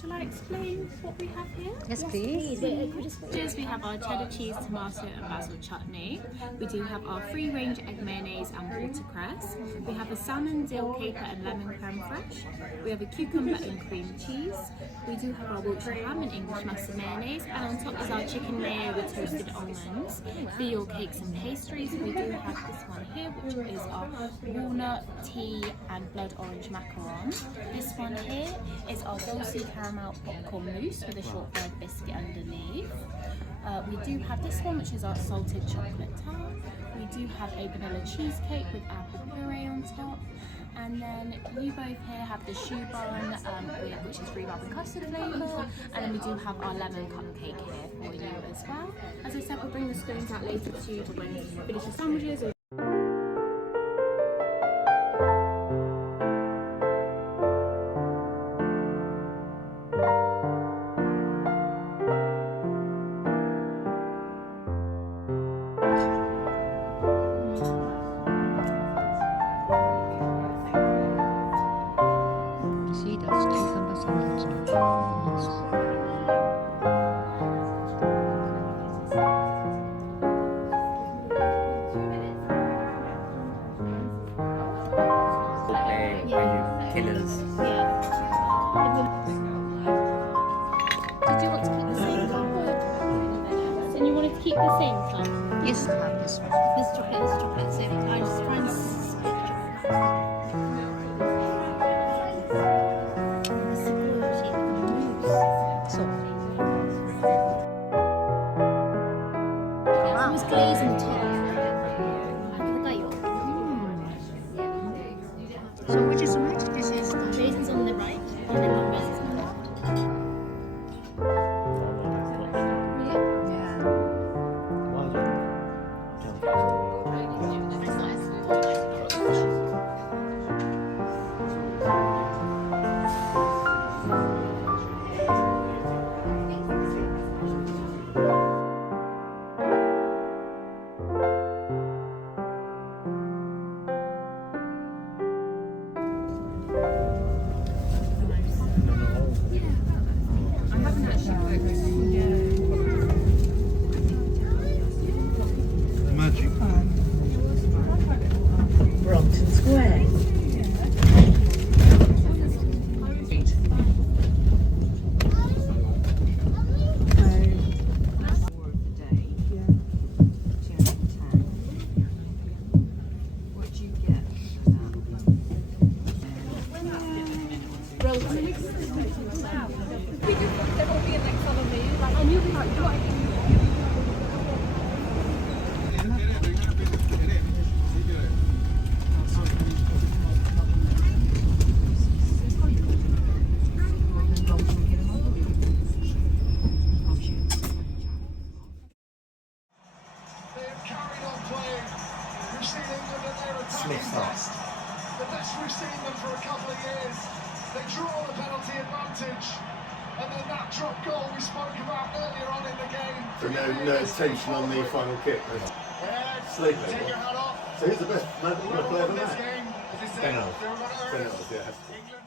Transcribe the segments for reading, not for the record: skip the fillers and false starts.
Shall I explain what we have here? Yes, please. We have our cheddar cheese, tomato and basil chutney. We do have our free-range egg mayonnaise and watercress. We have a salmon, dill, caper and lemon creme fraiche. We have a cucumber and cream cheese. We do have our Wiltshire ham and English mustard mayonnaise, and on top is our chicken mayo with toasted almonds. For your cakes and pastries, we do have this one here, which is our walnut, tea and blood orange macaron. This one here is our dulce caramel popcorn mousse with a shortbread biscuit underneath. We do have this one, which is our salted chocolate tart. We do have a vanilla cheesecake with apple puree on top. And then you both here have the choux bun, which is rhubarb and custard flavour. And then we do have our lemon cupcake here for you as well. As I said, we'll bring the scones out later too for when you finish your sandwiches. Killers. Did you want to keep the same cup? And you wanted to keep the same cup? Yes, have this one. This chocolate, so I just try and split chocolate. It was glaze on the top. So which is right? This is the Glaze is on the right, and then the glaze is on the left. Brompton Square. Smith starts. The best we've seen them for a couple of years. They draw the penalty advantage, and then that drop goal we spoke about earlier on in the game. So no tension on the final kick. Sleeping. Take your hat off. So who's the best player than This that? game, as you said, Penalty. they were gonna earn it. Penalty, yeah. England.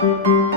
Thank